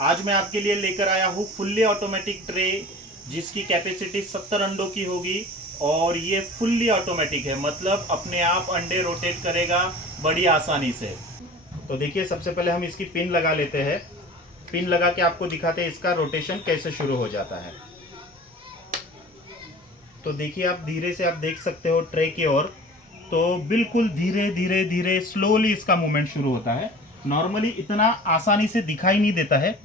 आज मैं आपके लिए लेकर आया हूँ फुल्ली ऑटोमेटिक ट्रे, जिसकी कैपेसिटी 70 अंडों की होगी और ये फुल्ली ऑटोमेटिक है, मतलब अपने आप अंडे रोटेट करेगा बड़ी आसानी से। तो देखिए, सबसे पहले हम इसकी पिन लगा लेते हैं। पिन लगा के आपको दिखाते हैं इसका रोटेशन कैसे शुरू हो जाता है। तो देखिए, आप धीरे से आप देख सकते हो ट्रे की ओर, तो बिल्कुल धीरे धीरे धीरे स्लोली इसका मूवमेंट शुरू होता है। नॉर्मली इतना आसानी से दिखाई नहीं देता है,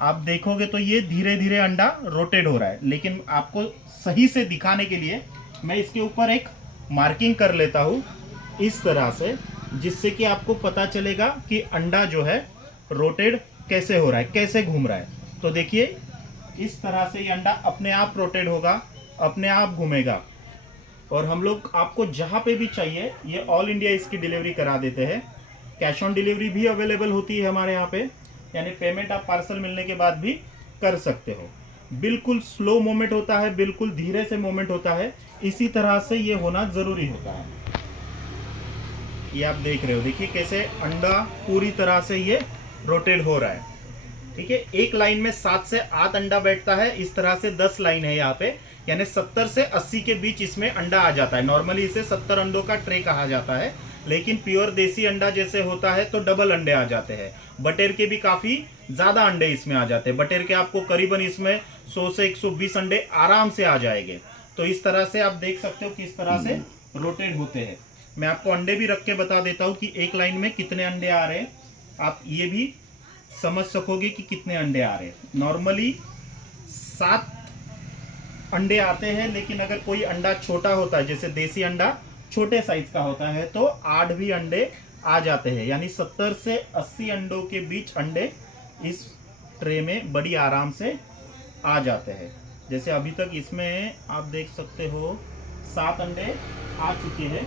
आप देखोगे तो ये धीरे धीरे अंडा रोटेट हो रहा है, लेकिन आपको सही से दिखाने के लिए मैं इसके ऊपर एक मार्किंग कर लेता हूँ इस तरह से, जिससे कि आपको पता चलेगा कि अंडा जो है रोटेट कैसे हो रहा है, कैसे घूम रहा है। तो देखिए, इस तरह से ये अंडा अपने आप रोटेट होगा, अपने आप घूमेगा। और हम लोग आपको जहाँ पे भी चाहिए ये ऑल इंडिया इसकी डिलीवरी करा देते हैं। कैश ऑन डिलीवरी भी अवेलेबल होती है हमारे यहाँ पे, यानी पेमेंट आप पार्सल मिलने के बाद भी कर सकते हो। बिल्कुल स्लो मोमेंट होता है, बिल्कुल धीरे से मोमेंट होता है, इसी तरह से ये होना ज़रूरी होता है। ये आप देख रहे हो, देखिए कैसे अंडा पूरी तरह से ये रोटेट हो रहा है। ठीक है, एक लाइन में 7 से 8 अंडा बैठता है, इस तरह से 10 लाइन है यहाँ पे, यानी 70 से 80 के बीच इसमें अंडा आ जाता है। नॉर्मली इसे 70 अंडों का ट्रे कहा जाता है, लेकिन प्योर देसी अंडा जैसे होता है तो डबल अंडे आ जाते हैं। बटेर के भी काफ़ी ज़्यादा अंडे इसमें आ जाते हैं। बटेर के आपको करीबन इसमें 100 से 120 अंडे आराम से आ जाएंगे। तो इस तरह से आप देख सकते हो किस तरह से रोटेट होते हैं। मैं आपको अंडे भी रख के बता देता हूँ कि एक लाइन में कितने अंडे आ रहे हैं, आप ये भी समझ सकोगे कि कितने अंडे आ रहे हैं। नॉर्मली 7 अंडे आते हैं, लेकिन अगर कोई अंडा छोटा होता है, जैसे देसी अंडा छोटे साइज का होता है, तो 8 भी अंडे आ जाते हैं। यानी 70 से 80 अंडों के बीच अंडे इस ट्रे में बड़ी आराम से आ जाते हैं। जैसे अभी तक इसमें आप देख सकते हो 7 अंडे आ चुके हैं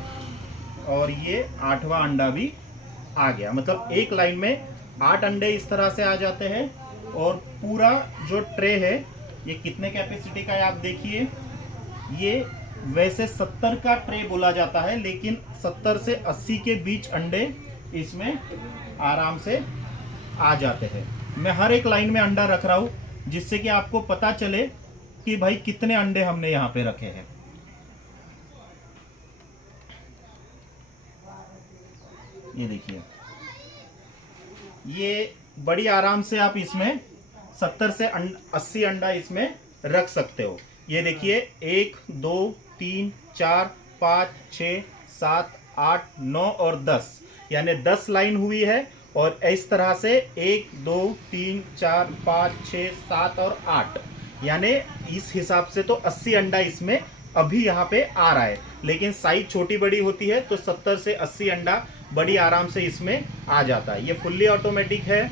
और ये 8वां अंडा भी आ गया। मतलब एक लाइन में 8 अंडे इस तरह से आ जाते हैं। और पूरा जो ट्रे है ये कितने कैपेसिटी का है आप देखिए। ये वैसे 70 का ट्रे बोला जाता है, लेकिन 70 से 80 के बीच अंडे इसमें आराम से आ जाते हैं। मैं हर एक लाइन में अंडा रख रहा हूँ, जिससे कि आपको पता चले कि भाई कितने अंडे हमने यहाँ पे रखे हैं। ये देखिए, ये बड़ी आराम से आप इसमें 70 से 80 अंडा इसमें रख सकते हो। ये देखिए, 1 2 3 4 5 6 7 8 9 और 10, यानी 10 लाइन हुई है। और इस तरह से 1 2 3 4 5 6 7 और 8, यानी इस हिसाब से तो 80 अंडा इसमें अभी यहाँ पे आ रहा है। लेकिन साइज छोटी बड़ी होती है तो 70 से 80 अंडा बड़ी आराम से इसमें आ जाता है। ये फुल्ली ऑटोमेटिक है,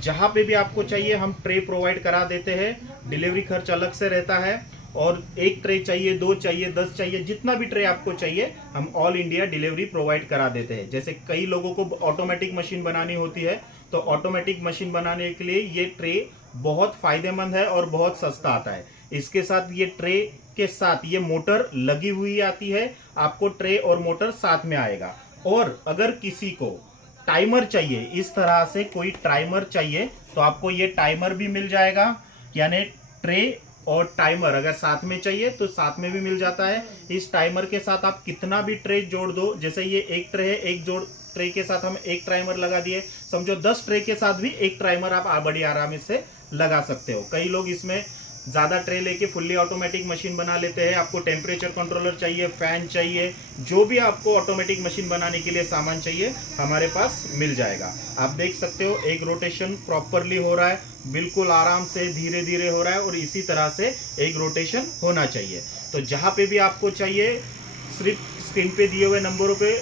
जहाँ पे भी आपको चाहिए हम ट्रे प्रोवाइड करा देते हैं। डिलीवरी खर्च अलग से रहता है, और एक ट्रे चाहिए, 2 चाहिए, 10 चाहिए, जितना भी ट्रे आपको चाहिए हम ऑल इंडिया डिलीवरी प्रोवाइड करा देते हैं। जैसे कई लोगों को ऑटोमेटिक मशीन बनानी होती है, तो ऑटोमेटिक मशीन बनाने के लिए ये ट्रे बहुत फायदेमंद है और बहुत सस्ता आता है। इसके साथ ये ट्रे के साथ ये मोटर लगी हुई आती है, आपको ट्रे और मोटर साथ में आएगा। और अगर किसी को टाइमर चाहिए, इस तरह से कोई टाइमर चाहिए, तो आपको ये टाइमर भी मिल जाएगा। यानी ट्रे और टाइमर अगर साथ में चाहिए तो साथ में भी मिल जाता है। इस टाइमर के साथ आप कितना भी ट्रे जोड़ दो, जैसे ये एक ट्रे है, एक जोड़ ट्रे के साथ हम एक टाइमर लगा दिए, समझो 10 ट्रे के साथ भी एक टाइमर आप बड़ी आराम से लगा सकते हो। कई लोग इसमें ज़्यादा ट्रे लेके फुल्ली ऑटोमेटिक मशीन बना लेते हैं। आपको टेम्परेचर कंट्रोलर चाहिए, फैन चाहिए, जो भी आपको ऑटोमेटिक मशीन बनाने के लिए सामान चाहिए हमारे पास मिल जाएगा। आप देख सकते हो एक रोटेशन प्रॉपरली हो रहा है, बिल्कुल आराम से धीरे धीरे हो रहा है, और इसी तरह से एक रोटेशन होना चाहिए। तो जहाँ पे भी आपको चाहिए, सिर्फ स्क्रीन पे दिए हुए नंबरों पे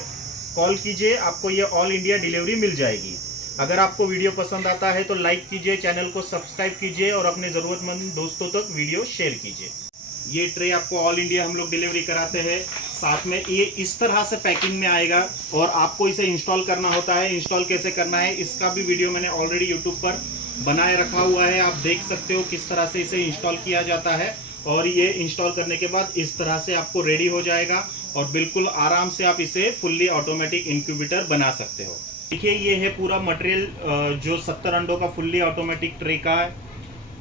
कॉल कीजिए, आपको ये ऑल इंडिया डिलीवरी मिल जाएगी। अगर आपको वीडियो पसंद आता है तो लाइक कीजिए, चैनल को सब्सक्राइब कीजिए और अपने ज़रूरतमंद दोस्तों तक वीडियो शेयर कीजिए। ये ट्रे आपको ऑल इंडिया हम लोग डिलीवरी कराते हैं। साथ में ये इस तरह से पैकिंग में आएगा, और आपको इसे इंस्टॉल करना होता है। इंस्टॉल कैसे करना है इसका भी वीडियो मैंने ऑलरेडी यूट्यूब पर बनाए रखा हुआ है, आप देख सकते हो किस तरह से इसे इंस्टॉल किया जाता है। और ये इंस्टॉल करने के बाद इस तरह से आपको रेडी हो जाएगा, और बिल्कुल आराम से आप इसे फुल्ली ऑटोमेटिक इंक्यूबेटर बना सकते हो। देखिए ये है पूरा मटेरियल जो 70 अंडों का फुल्ली ऑटोमेटिक ट्रे का है।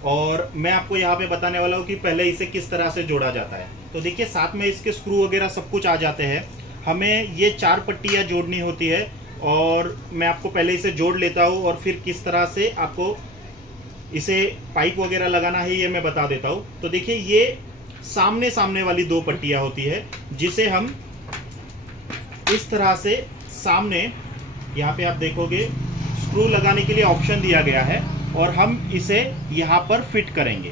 और मैं आपको यहाँ पे बताने वाला हूँ कि पहले इसे किस तरह से जोड़ा जाता है। तो देखिए साथ में इसके स्क्रू वगैरह सब कुछ आ जाते हैं। हमें ये 4 पट्टियाँ जोड़नी होती है और मैं आपको पहले इसे जोड़ लेता हूँ और फिर किस तरह से आपको इसे पाइप वगैरह लगाना है ये मैं बता देता हूँ। तो देखिए ये सामने सामने वाली 2 पट्टियाँ होती है जिसे हम इस तरह से सामने, यहाँ पे आप देखोगे स्क्रू लगाने के लिए ऑप्शन दिया गया है और हम इसे यहाँ पर फिट करेंगे।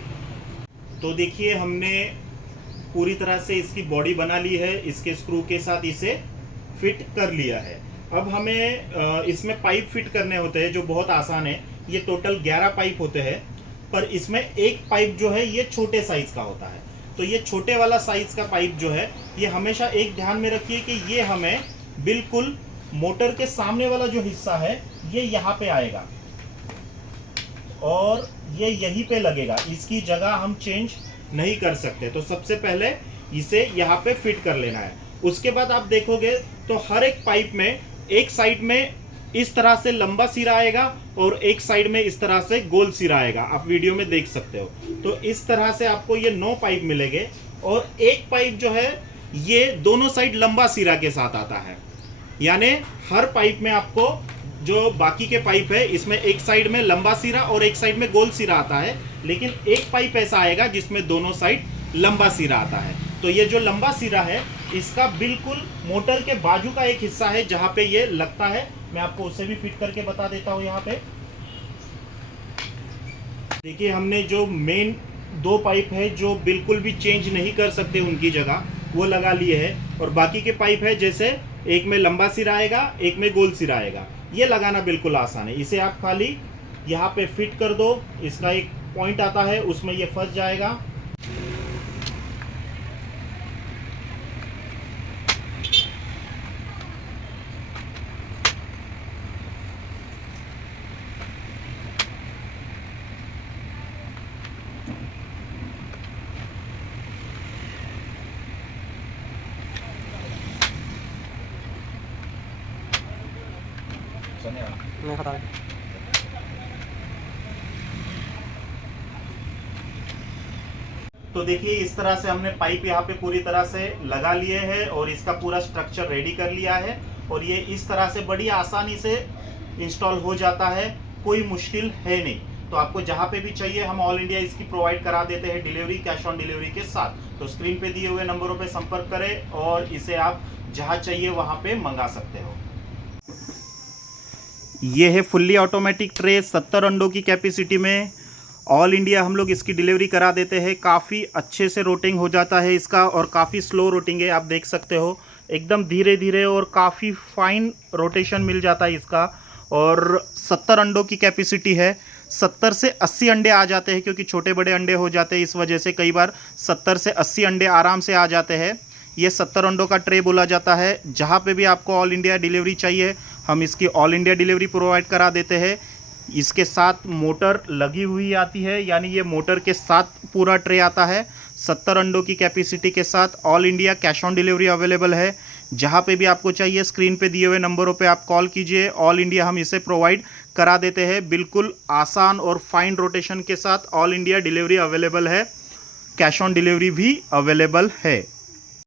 तो देखिए हमने पूरी तरह से इसकी बॉडी बना ली है, इसके स्क्रू के साथ इसे फिट कर लिया है। अब हमें इसमें पाइप फिट करने होते हैं जो बहुत आसान है। ये टोटल 11 पाइप होते हैं, पर इसमें एक पाइप जो है ये छोटे साइज का होता है। तो ये छोटे वाला साइज का पाइप जो है ये हमेशा एक ध्यान में रखिए कि ये हमें बिल्कुल मोटर के सामने वाला जो हिस्सा है ये यहाँ पे आएगा और ये यहीं पे लगेगा। इसकी जगह हम चेंज नहीं कर सकते। तो सबसे पहले इसे यहाँ पे फिट कर लेना है। उसके बाद आप देखोगे तो हर एक पाइप में एक साइड में इस तरह से लंबा सिरा आएगा और एक साइड में इस तरह से गोल सिरा आएगा। आप वीडियो में देख सकते हो। तो इस तरह से आपको ये 9 पाइप मिलेंगे और एक पाइप जो है ये दोनों साइड लंबा सिरा के साथ आता है। यानी हर पाइप में आपको जो बाकी के पाइप है इसमें एक साइड में लंबा सिरा और एक साइड में गोल सिरा आता है, लेकिन एक पाइप ऐसा आएगा जिसमें दोनों साइड लंबा सिरा आता है। तो ये जो लंबा सिरा है इसका बिल्कुल मोटर के बाजू का एक हिस्सा है जहां पे ये लगता है। मैं आपको उसे भी फिट करके बता देता हूं। यहाँ पे देखिए हमने जो मेन 2 पाइप है जो बिल्कुल भी चेंज नहीं कर सकते उनकी जगह वो लगा लिए है और बाकी के पाइप है जैसे एक में लंबा सिरा आएगा एक में गोल सिरा आएगा। ये लगाना बिल्कुल आसान है। इसे आप खाली यहाँ पे फिट कर दो। इसका एक पॉइंट आता है उसमें ये फंस जाएगा। नहीं खाता है। तो देखिए इस तरह से हमने पाइप यहाँ पे पूरी तरह से लगा लिए हैं और इसका पूरा स्ट्रक्चर रेडी कर लिया है और ये इस तरह से बड़ी आसानी से इंस्टॉल हो जाता है। कोई मुश्किल है नहीं। तो आपको जहाँ पे भी चाहिए हम ऑल इंडिया इसकी प्रोवाइड करा देते हैं, डिलीवरी कैश ऑन डिलीवरी के साथ। तो स्क्रीन पे दिए हुए नंबरों पे संपर्क करें और इसे आप जहाँ चाहिए वहाँ पे मंगा सकते हो। ये है फुल्ली ऑटोमेटिक ट्रे 70 अंडों की कैपेसिटी में। ऑल इंडिया हम लोग इसकी डिलीवरी करा देते हैं। काफ़ी अच्छे से रोटिंग हो जाता है इसका और काफ़ी स्लो रोटिंग है। आप देख सकते हो एकदम धीरे धीरे और काफ़ी फाइन रोटेशन मिल जाता है इसका। और 70 अंडों की कैपेसिटी है। 70 से 80 अंडे आ जाते हैं क्योंकि छोटे बड़े अंडे हो जाते हैं, इस वजह से कई बार 70 से 80 अंडे आराम से आ जाते हैं। ये 70 अंडों का ट्रे बोला जाता है। जहाँ पे भी आपको ऑल इंडिया डिलीवरी चाहिए हम इसकी ऑल इंडिया डिलीवरी प्रोवाइड करा देते हैं। इसके साथ मोटर लगी हुई आती है, यानी ये मोटर के साथ पूरा ट्रे आता है। 70 अंडों की कैपेसिटी के साथ all India cash on delivery available है। जहाँ पे भी आपको चाहिए स्क्रीन पे दिए हुए नंबरों पे आप कॉल कीजिए। ऑल इंडिया हम इसे प्रोवाइड करा देते हैं। बिल्कुल आसान और फाइन रोटेशन के साथ ऑल इंडिया डिलीवरी अवेलेबल है। कैश ऑन डिलीवरी भी अवेलेबल है।